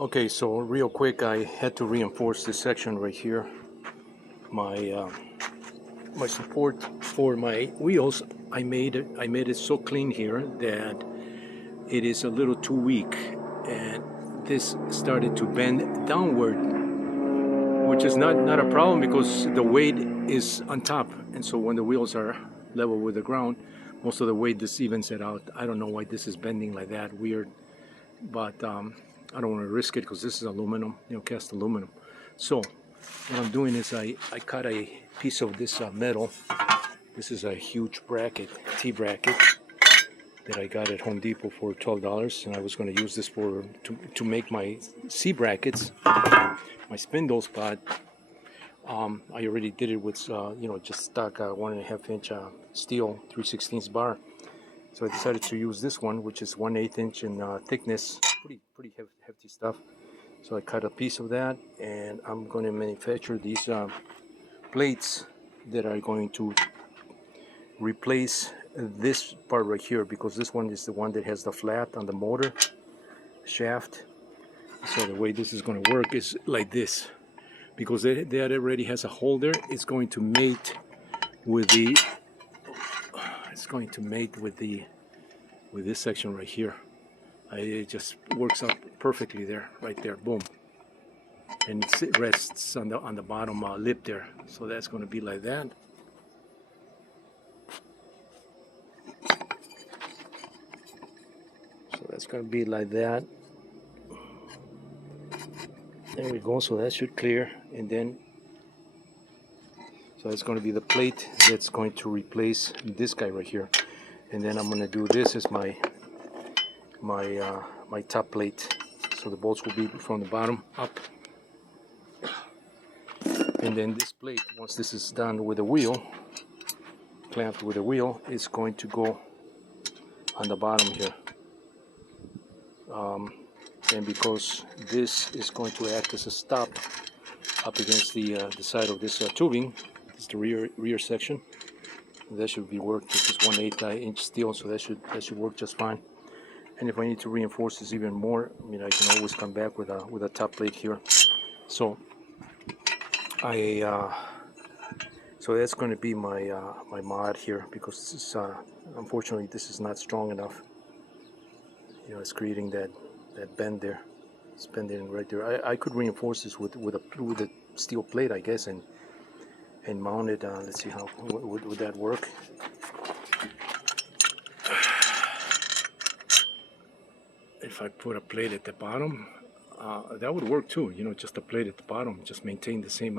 Okay, so real quick, I had to reinforce this section right here. My support for my wheels, I made it so clean here that it is a little too weak, and this started to bend downward, which is not a problem because the weight is on top, and so when the wheels are level with the ground, most of the weight just evens it out. I don't know why this is bending like that, weird, but I don't want to risk it because this is aluminum, cast aluminum. So what I'm doing is I cut a piece of this metal. This is a huge bracket, T-bracket, that I got at Home Depot for $12, and I was going to use this to make my C brackets, my spindles, but I already did it with just stock 1.5 inch steel 3/16 bar. So I decided to use this one, which is 1/8 inch in thickness, pretty hefty stuff. So I cut a piece of that, and I'm going to manufacture these plates that are going to replace this part right here, because this one is the one that has the flat on the motor shaft. So the way this is going to work is like this, because that already has a hole there. It's going to mate with this section right here. It just works out perfectly there, right there, boom. And it rests on the bottom lip there. So that's going to be like that. So that's going to be like that. There we go. So that should clear, and then so it's going to be the plate that's going to replace this guy right here. And then I'm going to do this as my top plate. So the bolts will be from the bottom up. And then this plate, once this is done with the wheel, clamped with the wheel, is going to go on the bottom here. And because this is going to act as a stop up against the side of this tubing, this is the rear section. That should be worked. This is 1/8 inch steel, so that should work just fine. And if I need to reinforce this even more, I can always come back with a top plate here. So so that's going to be my my mod here, because this is, unfortunately this is not strong enough. It's creating that bend there. It's bending right there. I could reinforce this with a steel plate, I guess, and mount it. Let's see how would that work. If I put a plate at the bottom, that would work too. Just a plate at the bottom, just maintain the same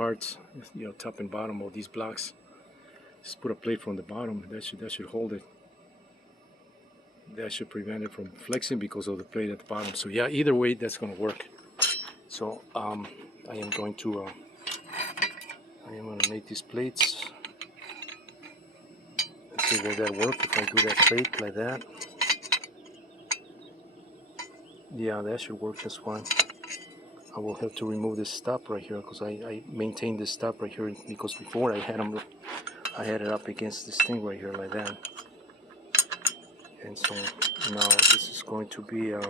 parts. Top and bottom of these blocks. Just put a plate from the bottom. That should hold it. That should prevent it from flexing because of the plate at the bottom. So yeah, either way, that's going to work. So I am going to make these plates. Let's see, will that work if I do that plate like that? Yeah, that should work just fine. I will have to remove this stop right here, because I maintained this stop right here, because before I had it up against this thing right here like that. And so now this is going to be a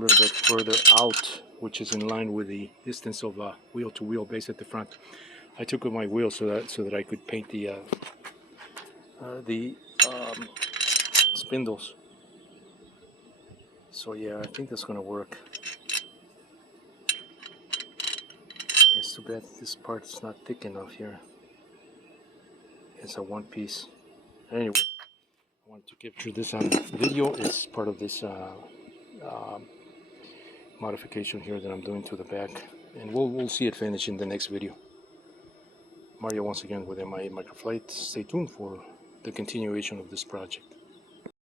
little bit further out, which is in line with the distance of wheel to wheel base at the front. I took my wheel so that I could paint the spindles. So yeah, I think that's gonna work. It's too bad this part is not thick enough here. It's a one piece. Anyway, I wanted to capture this on video. It's part of this modification here that I'm doing to the back, and we'll see it finished in the next video. Mario once again with MI Microflight. Stay tuned for the continuation of this project.